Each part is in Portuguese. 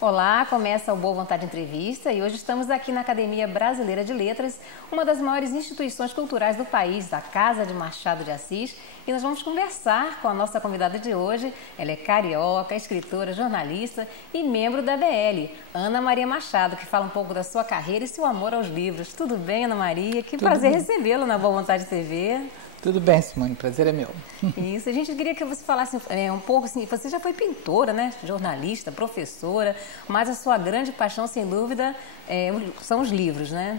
Olá, começa o Boa Vontade Entrevista e hoje estamos aqui na Academia Brasileira de Letras, uma das maiores instituições culturais do país, a Casa de Machado de Assis, e nós vamos conversar com a nossa convidada de hoje. Ela é carioca, escritora, jornalista e membro da BL, Ana Maria Machado, que fala um pouco da sua carreira e seu amor aos livros. Tudo bem, Ana Maria? Que prazer recebê-la na Boa Vontade TV. Tudo bem, Simone, prazer é meu. Isso, a gente queria que você falasse um pouco, assim, você já foi pintora, né, jornalista, professora, mas a sua grande paixão, sem dúvida, são os livros, né?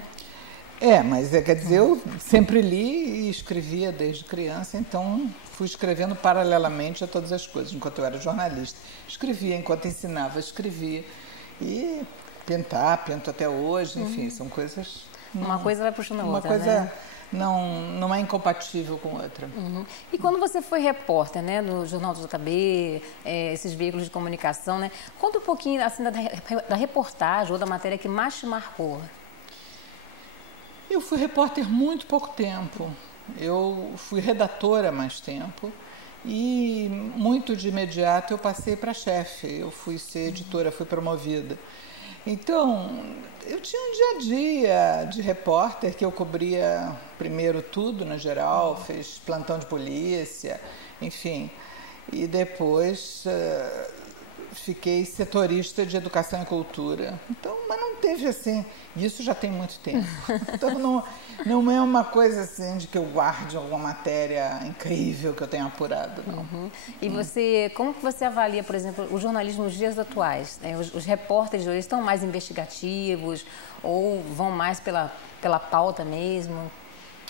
Mas quer dizer, eu sempre li e escrevia desde criança, então fui escrevendo paralelamente a todas as coisas, enquanto eu era jornalista. Escrevia enquanto ensinava, escrevia. E pinto até hoje, enfim, são coisas... Uma coisa vai puxando a outra, Uma coisa... né? Não é incompatível com outra. E quando você foi repórter, né, no Jornal do JB, esses veículos de comunicação, né, conta um pouquinho assim, da reportagem ou da matéria que mais te marcou. Eu fui repórter muito pouco tempo. Eu fui redatora há mais tempo e muito de imediato eu passei para chefe. Eu fui ser editora, fui promovida. Então, eu tinha um dia a dia de repórter que eu cobria primeiro tudo, no geral, fiz plantão de polícia, enfim. E depois fiquei setorista de educação e cultura. Então, mas não teve assim, isso já tem muito tempo. Então, não é uma coisa assim de que eu guarde alguma matéria incrível que eu tenha apurado, não. E você, como que você avalia, por exemplo, o jornalismo nos dias atuais? Os repórteres de hoje estão mais investigativos ou vão mais pela pauta mesmo?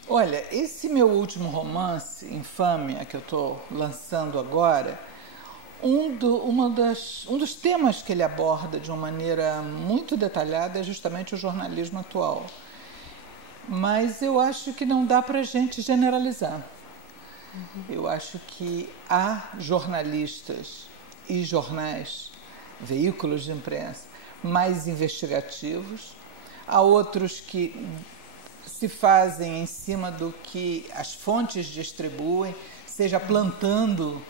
Olha, esse meu último romance, Infâmia, que eu estou lançando agora, um dos temas que ele aborda de uma maneira muito detalhada é justamente o jornalismo atual. Mas eu acho que não dá para a gente generalizar. Eu acho que há jornalistas e jornais, veículos de imprensa, mais investigativos, há outros que se fazem em cima do que as fontes distribuem, seja plantando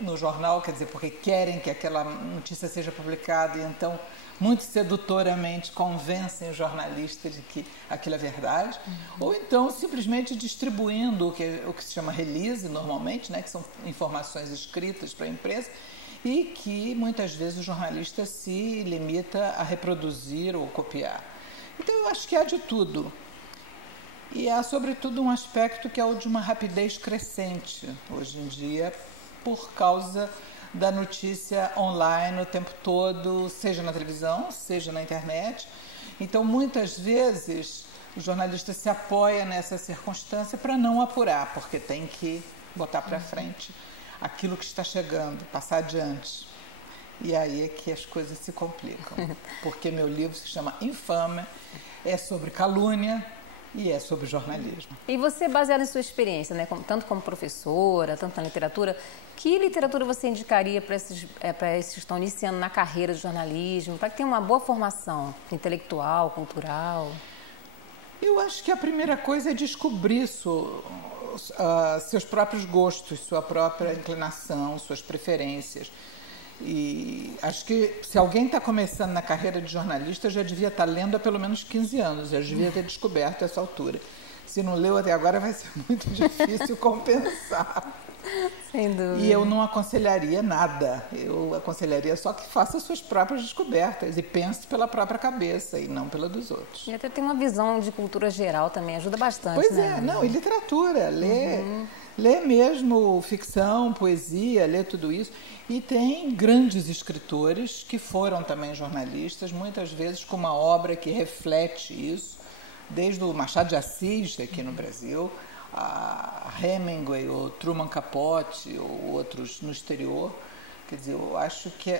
no jornal, quer dizer, porque querem que aquela notícia seja publicada e então, muito sedutoramente, convencem o jornalista de que aquilo é verdade, ou então simplesmente distribuindo o que se chama release, normalmente, né, que são informações escritas para a imprensa, e que muitas vezes o jornalista se limita a reproduzir ou copiar. Então, eu acho que há de tudo. E há, sobretudo, um aspecto que é o de uma rapidez crescente, hoje em dia, por causa da notícia online o tempo todo, seja na televisão, seja na internet. Então, muitas vezes, o jornalista se apoia nessa circunstância para não apurar, porque tem que botar para frente aquilo que está chegando, passar adiante. E aí é que as coisas se complicam, porque meu livro se chama Infâmia, é sobre calúnia, e é sobre jornalismo. E você, baseado em sua experiência, né, tanto como professora, tanto na literatura, que literatura você indicaria para esses que estão iniciando na carreira de jornalismo, para que tenham uma boa formação intelectual, cultural? Eu acho que a primeira coisa é descobrir seus próprios gostos, sua própria inclinação, suas preferências. E acho que se alguém está começando na carreira de jornalista, já devia estar lendo há pelo menos 15 anos, já devia ter descoberto essa altura. Se não leu até agora, vai ser muito difícil compensar. Sem dúvida. E eu não aconselharia nada, eu aconselharia só que faça suas próprias descobertas e pense pela própria cabeça e não pela dos outros. E até tem uma visão de cultura geral também, ajuda bastante, pois né? E literatura, lê mesmo ficção, poesia, lê tudo isso. E tem grandes escritores que foram também jornalistas, muitas vezes com uma obra que reflete isso, desde o Machado de Assis, aqui no Brasil, a Hemingway, ou Truman Capote, ou outros no exterior. Quer dizer, eu acho que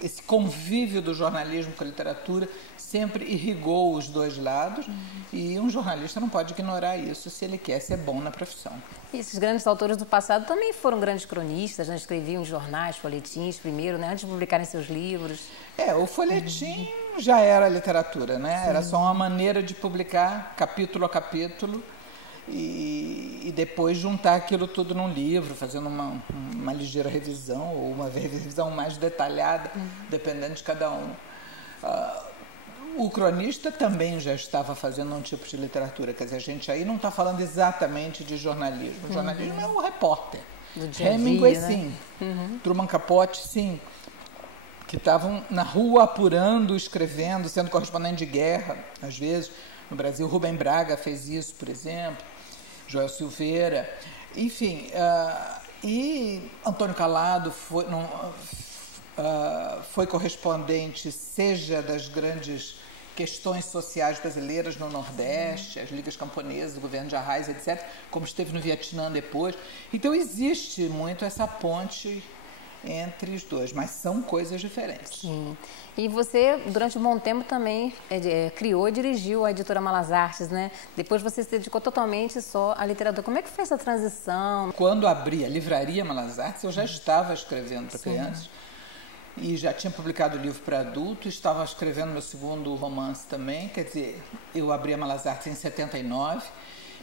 esse convívio do jornalismo com a literatura sempre irrigou os dois lados e um jornalista não pode ignorar isso se ele quer ser bom na profissão. E esses grandes autores do passado também foram grandes cronistas, né? Escreviam jornais, folhetins primeiro, né? Antes de publicarem seus livros. O folhetim já era literatura, né? Era só uma maneira de publicar capítulo a capítulo e depois juntar aquilo tudo num livro, fazendo uma ligeira revisão ou uma revisão mais detalhada, dependendo de cada um. O cronista também já estava fazendo um tipo de literatura, quer dizer, a gente aí não está falando exatamente de jornalismo. O jornalismo é o repórter. Do dia a dia, Hemingway, né? sim. Truman Capote, sim. Que estavam na rua apurando, escrevendo, sendo correspondente de guerra, às vezes. No Brasil, Rubem Braga fez isso, por exemplo. Joel Silveira. Enfim, e Antônio Calado foi correspondente, seja das grandes questões sociais brasileiras no Nordeste, as ligas camponesas, o governo de Arraes, etc., como esteve no Vietnã depois. Então, existe muito essa ponte entre os dois, mas são coisas diferentes. Sim. E você, durante um bom tempo, também criou e dirigiu a editora Malas Artes, né? Depois você se dedicou totalmente só à literatura. Como é que foi essa transição? Quando abri a livraria Malas Artes, eu já estava escrevendo para crianças e já tinha publicado o livro para adultos, estava escrevendo meu segundo romance também, quer dizer, eu abri a Malas Artes em 79,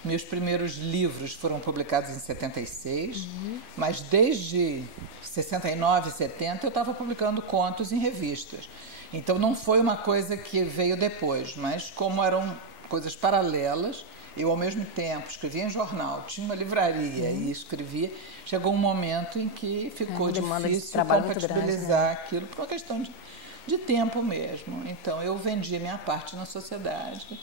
meus primeiros livros foram publicados em 76, mas desde 69, 70 eu estava publicando contos em revistas. Então não foi uma coisa que veio depois, mas como eram coisas paralelas, eu ao mesmo tempo escrevia em jornal, tinha uma livraria e escrevia, chegou um momento em que ficou difícil compatibilizar aquilo por uma questão de tempo mesmo. Então eu vendi minha parte na sociedade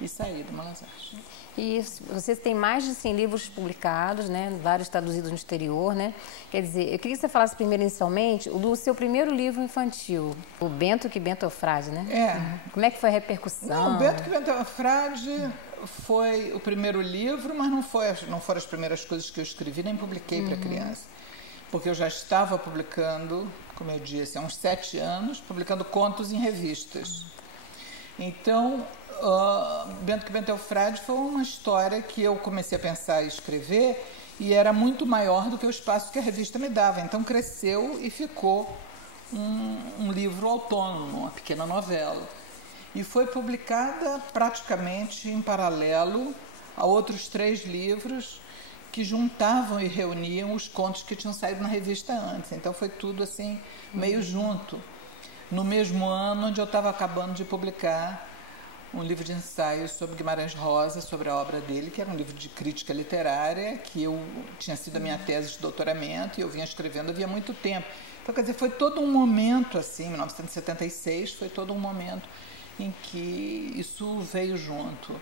e saí do Malas Artes. E você tem mais de 100 livros publicados, né? Vários traduzidos no exterior, né? Quer dizer, eu queria que você falasse primeiro, inicialmente, do seu primeiro livro infantil, o Bento que Bento é o Frade, né? Como é que foi a repercussão? Não, o Bento que Bento é o Frade foi o primeiro livro, mas não foram as primeiras coisas que eu escrevi, nem publiquei para criança. Porque eu já estava publicando, como eu disse, há uns 7 anos, publicando contos em revistas. Então, Bento que Bento é o Frade foi uma história que eu comecei a pensar e escrever e era muito maior do que o espaço que a revista me dava. Então cresceu e ficou um livro autônomo, uma pequena novela. E foi publicada praticamente em paralelo a outros 3 livros que juntavam e reuniam os contos que tinham saído na revista antes. Então foi tudo assim, meio junto. No mesmo ano onde eu estava acabando de publicar um livro de ensaios sobre Guimarães Rosa, sobre a obra dele, que era um livro de crítica literária, que eu tinha sido a minha tese de doutoramento e eu vinha escrevendo havia muito tempo. Então, quer dizer, foi todo um momento, assim, 1976, foi todo um momento em que isso veio junto.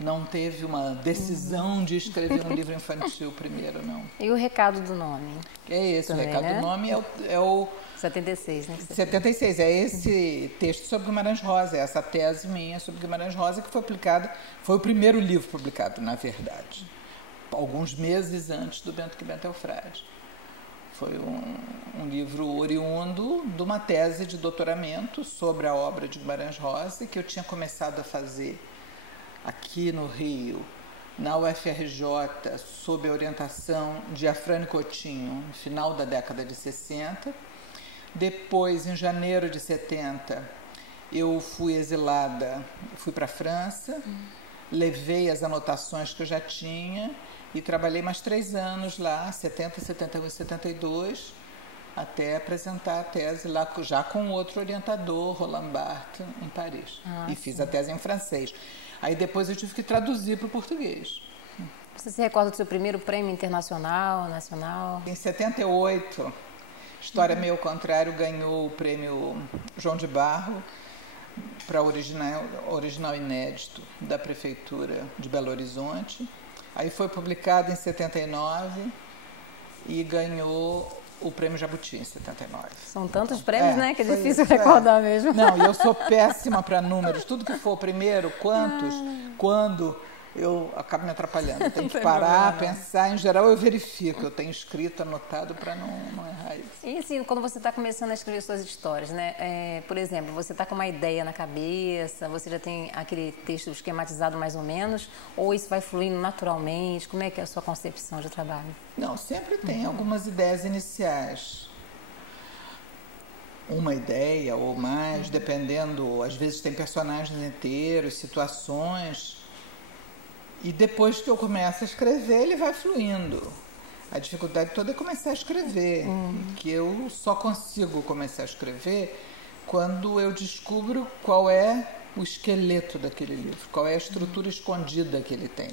Não teve uma decisão de escrever um livro infantil primeiro, não. E o recado do nome? É esse, também, o recado do nome é o 76, né? 76, é esse texto sobre Guimarães Rosa, essa tese minha sobre Guimarães Rosa que foi publicada, foi o primeiro livro publicado, na verdade, alguns meses antes do Bento que Bento é o Frade. Foi um livro oriundo de uma tese de doutoramento sobre a obra de Guimarães Rosa, que eu tinha começado a fazer aqui no Rio, na UFRJ, sob a orientação de Afrânio Coutinho, no final da década de 60. Depois, em janeiro de 70, eu fui exilada, fui para a França, levei as anotações que eu já tinha e trabalhei mais 3 anos lá, 70, 71 e 72, até apresentar a tese lá já com outro orientador, Roland Barthes, em Paris. E fiz a tese em francês. Aí depois eu tive que traduzir para o português. Você se recorda do seu primeiro prêmio internacional, nacional? Em 78, História Meio ao Contrário ganhou o prêmio João de Barro para original inédito da Prefeitura de Belo Horizonte. Aí foi publicado em 79 e ganhou o Prêmio Jabuti em 79. São tantos prêmios, né, que é difícil recordar mesmo. Não, e eu sou péssima para números. Tudo que for primeiro, quantos, quando, eu acabo me atrapalhando. Eu tenho que parar, pensar. Em geral, eu verifico. Eu tenho escrito, anotado para não errar isso. E assim, quando você está começando a escrever suas histórias, né? Por exemplo, você está com uma ideia na cabeça, você já tem aquele texto esquematizado mais ou menos, ou isso vai fluindo naturalmente? Como é que é a sua concepção de trabalho? Não, sempre tem algumas ideias iniciais. Uma ideia ou mais, dependendo, às vezes tem personagens inteiros, situações. E depois que eu começo a escrever, ele vai fluindo. A dificuldade toda é começar a escrever, que eu só consigo começar a escrever quando eu descubro qual é o esqueleto daquele livro, qual é a estrutura escondida que ele tem.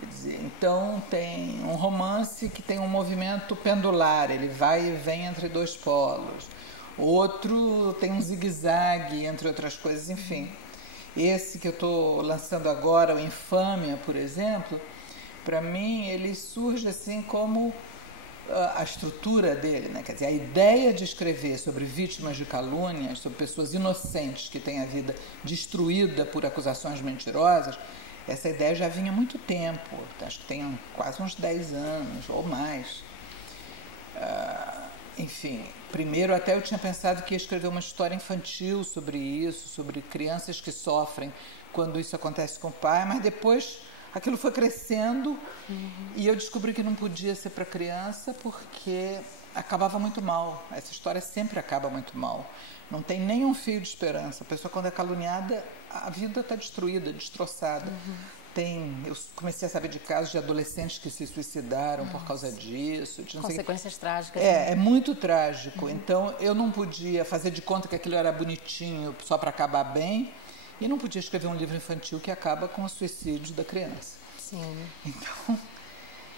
Quer dizer, então tem um romance que tem um movimento pendular, ele vai e vem entre dois polos. Outro tem um zigue-zague, entre outras coisas, enfim. Esse que eu estou lançando agora, o Infâmia, por exemplo, para mim ele surge assim como a estrutura dele, né? Quer dizer, a ideia de escrever sobre vítimas de calúnias, sobre pessoas inocentes que têm a vida destruída por acusações mentirosas, essa ideia já vinha há muito tempo, acho que tem quase uns 10 anos ou mais. Enfim, primeiro até eu tinha pensado que ia escrever uma história infantil sobre isso, sobre crianças que sofrem quando isso acontece com o pai, mas depois aquilo foi crescendo e eu descobri que não podia ser para criança porque acabava muito mal. Essa história sempre acaba muito mal. Não tem nenhum fio de esperança. A pessoa, quando é caluniada, a vida está destruída, destroçada. Eu comecei a saber de casos de adolescentes que se suicidaram por causa disso. Consequências trágicas. É muito trágico. Então, eu não podia fazer de conta que aquilo era bonitinho só para acabar bem e não podia escrever um livro infantil que acaba com o suicídio da criança. Sim. Então,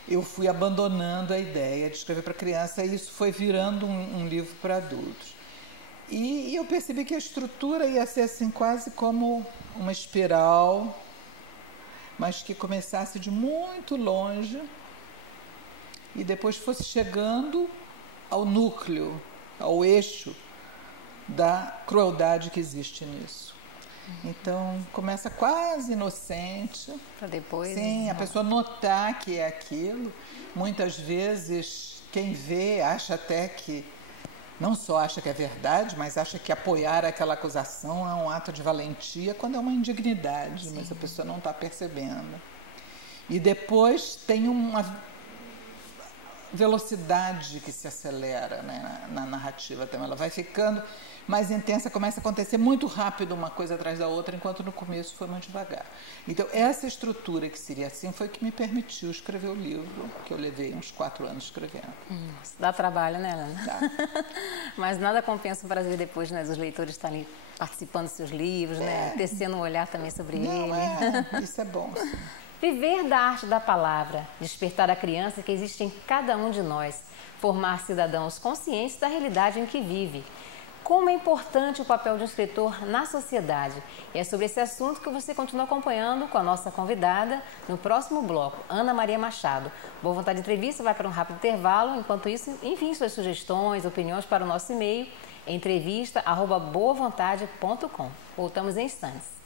eu fui abandonando a ideia de escrever para criança e isso foi virando um livro para adultos. E eu percebi que a estrutura ia ser assim quase como uma espiral, mas que começasse de muito longe e depois fosse chegando ao núcleo, ao eixo da crueldade que existe nisso. Então, começa quase inocente. Para depois... Sim, a pessoa notar que é aquilo. Muitas vezes, quem vê acha até que... Não só acha que é verdade, mas acha que apoiar aquela acusação é um ato de valentia, quando é uma indignidade, sim, mas a pessoa não está percebendo. E depois tem uma velocidade que se acelera, né, na narrativa também. Ela vai ficando mais intensa, começa a acontecer muito rápido uma coisa atrás da outra, enquanto no começo foi muito devagar. Então, essa estrutura que seria assim foi que me permitiu escrever o livro, que eu levei uns 4 anos escrevendo. Dá trabalho, né, Helena? Dá. Mas nada compensa o prazer depois, né, dos leitores estarem participando dos seus livros, né, tecendo um olhar também sobre ele. Isso é bom. Sim. Viver da arte da palavra, despertar a criança que existe em cada um de nós, formar cidadãos conscientes da realidade em que vive. Como é importante o papel de um escritor na sociedade. E é sobre esse assunto que você continua acompanhando com a nossa convidada no próximo bloco, Ana Maria Machado. Boa Vontade Entrevista vai para um rápido intervalo. Enquanto isso, envie suas sugestões, opiniões para o nosso e-mail, entrevista@boavontade.com. Voltamos em instantes.